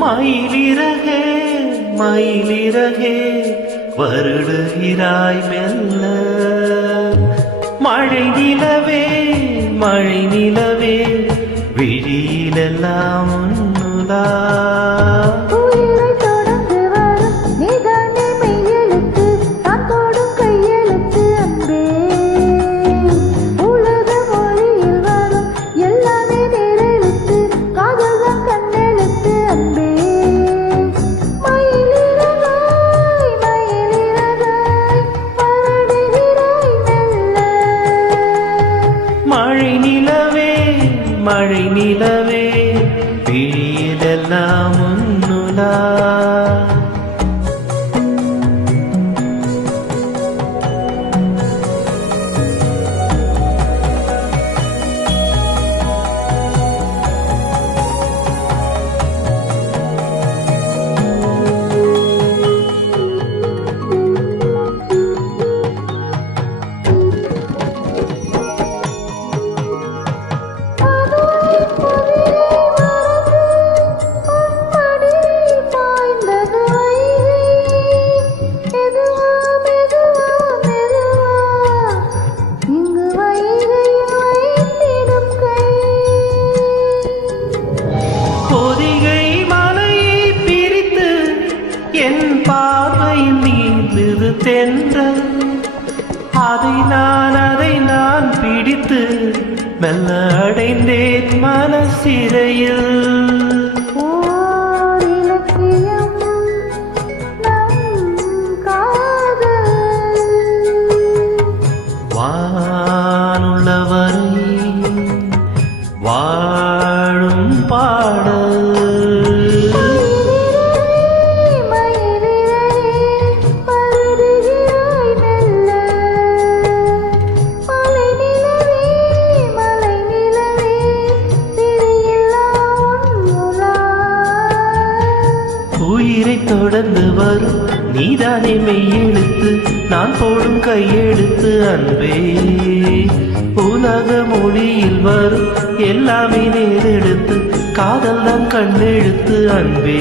மயிலிறகே மயிலிறகே வருடுகிறாய் மெல்ல. மழை நிலவே மழை நிலவே விழியிலெல்லாம் உன்னுலா. மழை நிலவே மழை நிலவே விழியிலெல்லாம் உன்னுலா. என் பார்வையில் நீந்தது தென்றல், அதை நான் பிடித்து மெல்ல அடைந்தேன் மனசிறையில். வானுள்ளவரை வாழும் பாடல். உயிரை தொடர்ந்து வரும் நீதானே மெய்யெழுத்து, நான் போடும் கையெழுத்து அன்பே. உலக மொழியில் வரும் எல்லாமே நேரெடுத்து, காதல் தான் கண்ணெழுத்து அன்பே.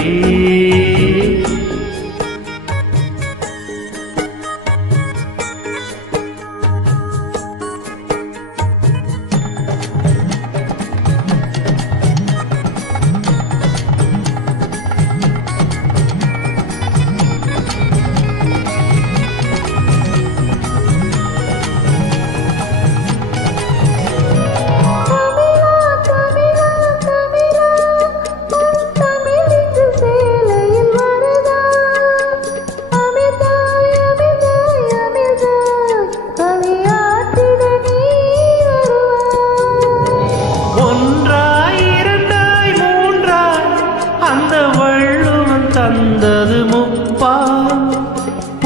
தந்தது முப்பா,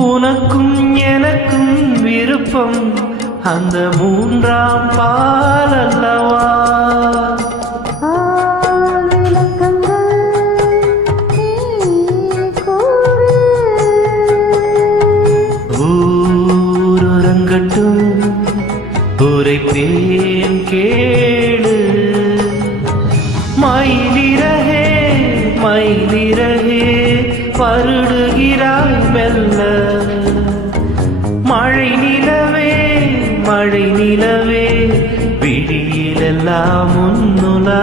உனக்கும் எனக்கும் விருப்பம் அந்த மூன்றாம் பால் அல்லவா. ஊரங்கட்டும் உரைப்பேன் கேளு. மயிலிறகே மயிலிறகே வருடுகிறாய் மெல்ல. மழை நிலவே மழை நிலவே விழியிலெல்லாம் உன்னுலா.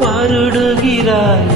வருடுகிறாய்